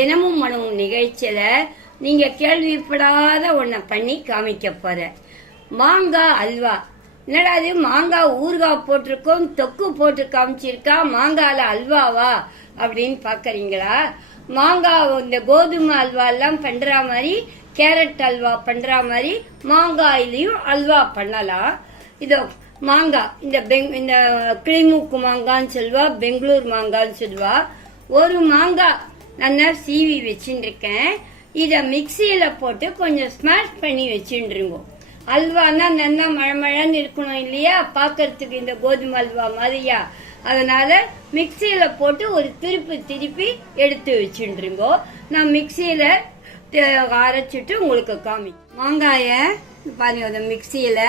தினமும் மனம் நிகழ்ச்சியில நீங்க கேள்விப்படாத ஒன்ன பண்ணி காமிக்க போறேன். மாங்காய் அல்வா. என்னடா அது மாங்காய் ஊறுகாய் போட்டிருக்கோம், தொக்கு போட்டு காமிச்சிருக்கா, மாங்கால அல்வாவா அப்படின்னு பாக்குறீங்களா? மாங்காய் இந்த கோதுமை அல்வா எல்லாம் பண்ற மாதிரி, கேரட் அல்வா பண்ற மாதிரி மாங்காயிலையும் அல்வா பண்ணலாம். இதோ மாங்காய், இந்த கிளிமூக்கு மாங்கான்னு சொல்லுவா, பெங்களூர் மாங்கான்னு சொல்லுவா. ஒரு மாங்காய் நல்லா சீவி வச்சுருக்கேன். இத மிக்சியில போட்டு கொஞ்சம் ஸ்மாஷ் பண்ணி வச்சுருங்க. அல்வானா நல்லா மழமழன்னு இருக்கணும் இல்லையா, பாக்கிறதுக்கு இந்த கோதுமை அல்வா மாதிரியா. அதனால மிக்சியில போட்டு ஒரு திருப்பி எடுத்து வச்சுருங்க. நான் மிக்சியில அரைச்சிட்டு உங்களுக்கு காமி. மாங்காய பாருங்க, அதை மிக்சியில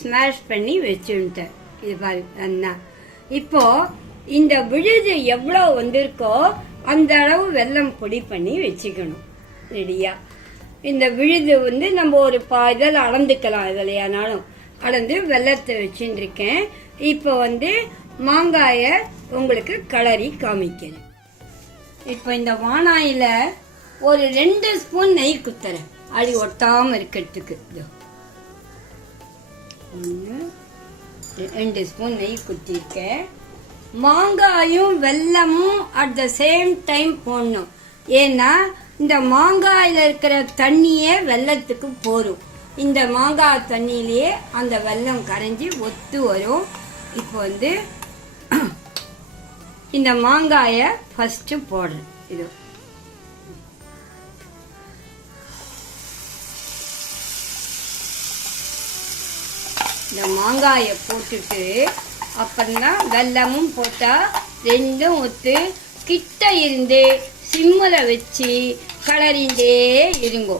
ஸ்மாஷ் பண்ணி வச்சுட்டேன். இது பாருங்க. இப்போ இந்த விழுது எவ்வளவு வந்திருக்கோ அந்த அளவு வெல்லம் பொடி பண்ணி வச்சுக்கணும் ரெடியா. இந்த விழுது நம்ம ஒரு இதில் அளந்துக்கலாம், இதுலையானாலும் அளந்து வெல்லத்தை வச்சுருக்கேன். இப்போ மாங்காய உங்களுக்கு கலரி காமிக்கிறேன். இப்போ இந்த வானாயில ஒரு 2 ஸ்பூன் நெய் குத்துறேன், அடி ஒட்டாம இருக்கிறதுக்கு. 2 ஸ்பூன் நெய் குத்திருக்கேன். மாங்காயும் வெல்லமும் அட் த சேம் டைம் போடணும். ஏன்னா இந்த மாங்காயில இருக்கிற தண்ணியே வெல்லத்துக்கு போரும். இந்த மாங்காய் தண்ணியிலேயே அந்த வெல்லம் கரைஞ்சி ஒத்து வரும். இப்போ இந்த மாங்காய ஃபர்ஸ்ட் போடுறேன். இது இந்த மாங்காய போட்டுட்டு அப்புறம்தான் வெல்லமும் போட்டா ரெண்டும் ஒத்து கிட்ட இருந்து சிம்மில் வச்சு கலரிண்டே இருங்கோ.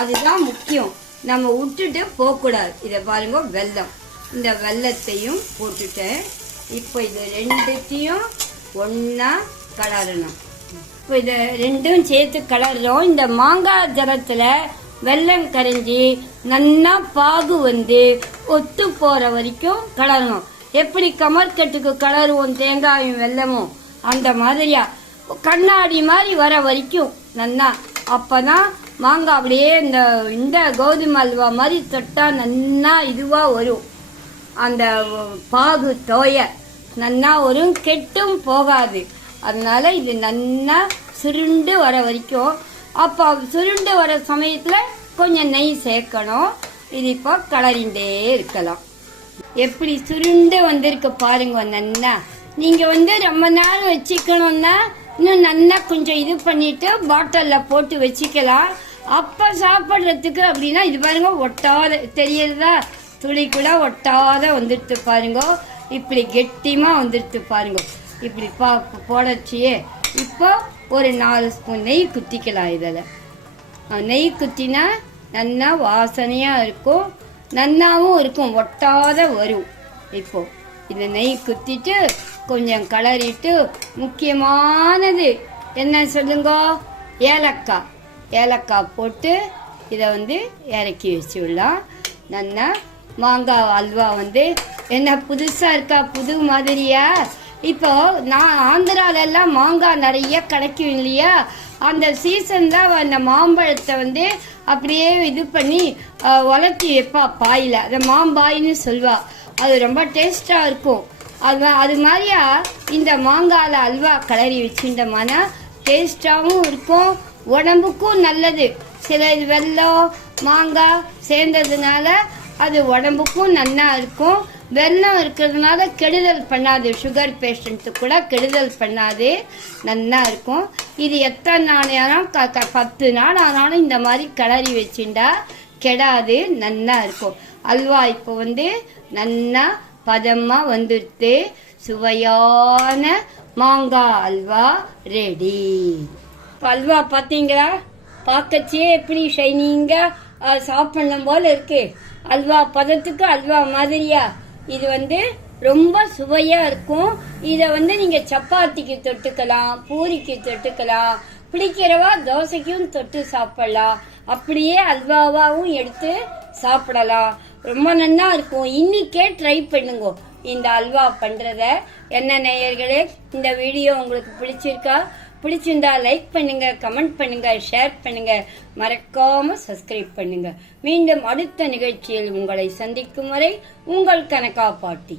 அதுதான் முக்கியம், நம்ம விட்டுட்டு போகக்கூடாது. இதை பாருங்க, வெல்லம், இந்த வெல்லத்தையும் போட்டுட்டேன். இப்போ இது ரெண்டுத்தையும் ஒன்னா கலரணும். இப்போ இதை ரெண்டும் சேர்த்து கலர்றோம். இந்த மாங்காய் ஜலத்துல வெல்லம் கரைஞ்சி நல்லா பாகு ஒத்து போற வரைக்கும் கலரணும். எப்படி கமர்கட்டுக்கு கலருவோம் தேங்காயும் வெல்லமும், அந்த மாதிரியா கண்ணாடி மாதிரி வர வரைக்கும் நல்லா. அப்பதான் மாங்காய் அப்படியே இந்த கோதுமை அல்வா மாதிரி தொட்டா நல்லா இதுவா வரும். அந்த பாகு தோய நல்லா வரும், கெட்டும் போகாது. அதனால இது நல்லா சுருண்டு வர வரைக்கும். அப்போ சுருண்டு வர சமயத்துல கொஞ்சம் நெய் சேர்க்கணும். இது இப்போ கலரிண்டே இருக்கலாம். எப்படி சுருண்டு வந்திருக்கு பாருங்க. நல்லா நீங்க ரொம்ப நேரம் வச்சுக்கணும்னா இன்னும் நல்லா கொஞ்சம் இது பண்ணிட்டு பாட்டில்ல போட்டு வச்சுக்கலாம். அப்ப சாப்பிட்றதுக்கு அப்படின்னா இது பாருங்க, ஒட்டாத தெரியுதா, துளி கூட ஒட்டாத வந்துடுத்து பாருங்க. இப்படி கெட்டியமா வந்துடுத்து பாருங்க. இப்படி போடச்சியே. இப்போ ஒரு 4 ஸ்பூன் நெய் குத்திக்கலாம். இதில் நெய் குத்தினா நல்லா வாசனையா இருக்கும், நன்னாவும் இருக்கும், ஒட்டாத வரும். இப்போ இந்த நெய் குத்திட்டு கொஞ்சம் கலரிட்டு, முக்கியமானது என்ன சொல்லுங்க, ஏலக்காய் போட்டு இதை இறக்கி வச்சுடலாம். நல்லா மாங்காய் அல்வா என்ன புதுசா இருக்கா, புது மாதிரியா. இப்போ நான் ஆந்திரால எல்லாம் மாங்காய் நிறைய கிடைக்கும் இல்லையா, அந்த சீசன்ல அந்த மாம்பழத்தை அப்படியே இது பண்ணி உலர்த்தி வைப்பா பாயில. அதை மாம்பாயின்னு சொல்வா. அது ரொம்ப டேஸ்டா இருக்கும். அது மாதிரியா இந்த மாங்கால அல்வா கலரி வச்சுட்டோம்னா டேஸ்டாவும் இருக்கும், உடம்புக்கும் நல்லது. சில இது வெல்லம் மாங்காய் சேர்ந்ததுனால அது உடம்புக்கும் நல்லா இருக்கும். வெல்லம் இருக்கிறதுனால கெடுதல் பண்ணாது, சுகர் பேஷண்ட்டு கூட கெடுதல் பண்ணாது, நல்லா இருக்கும். இது எத்தனை நாள் ஆனாலும் 10 நாள் ஆனாலும் இந்த மாதிரி கலரி வச்சுட்டா கெடாது, நல்லா இருக்கும். அல்வா இப்போ நல்லா பதமா வந்துடுத்து. சுவையான மாங்காய் அல்வா ரெடி. அல்வா பாத்தீங்களா, பார்க்கச்சே எப்படி ஷைனிங்கா சாப்பிடணும் போல இருக்கு. அல்வா பதத்துக்கு அல்வா மாதிரியா. இது ரொம்ப சுவையா இருக்கும். இத நீங்க சப்பாத்திக்கு தொட்டுக்கலாம், பூரிக்கு தொட்டுக்கலாம், பிடிக்கிறவா தோசைக்கும் தொட்டு சாப்பிடலாம், அப்படியே அல்வாவாவும் எடுத்து சாப்பிடலாம். ரொம்ப நல்லா இருக்கும். இன்னைக்கே ட்ரை பண்ணுங்க இந்த அல்வா பண்றத. என்ன நேயர்களே, இந்த வீடியோ உங்களுக்கு பிடிச்சிருக்கா? பிடிச்சிருந்தா லைக் பண்ணுங்க, கமெண்ட் பண்ணுங்க, ஷேர் பண்ணுங்க, மறக்காம சப்ஸ்கிரைப் பண்ணுங்க. மீண்டும் அடுத்த நிகழ்ச்சியில் உங்களை சந்திக்கும் வரை உங்கள் கனகா பாட்டி.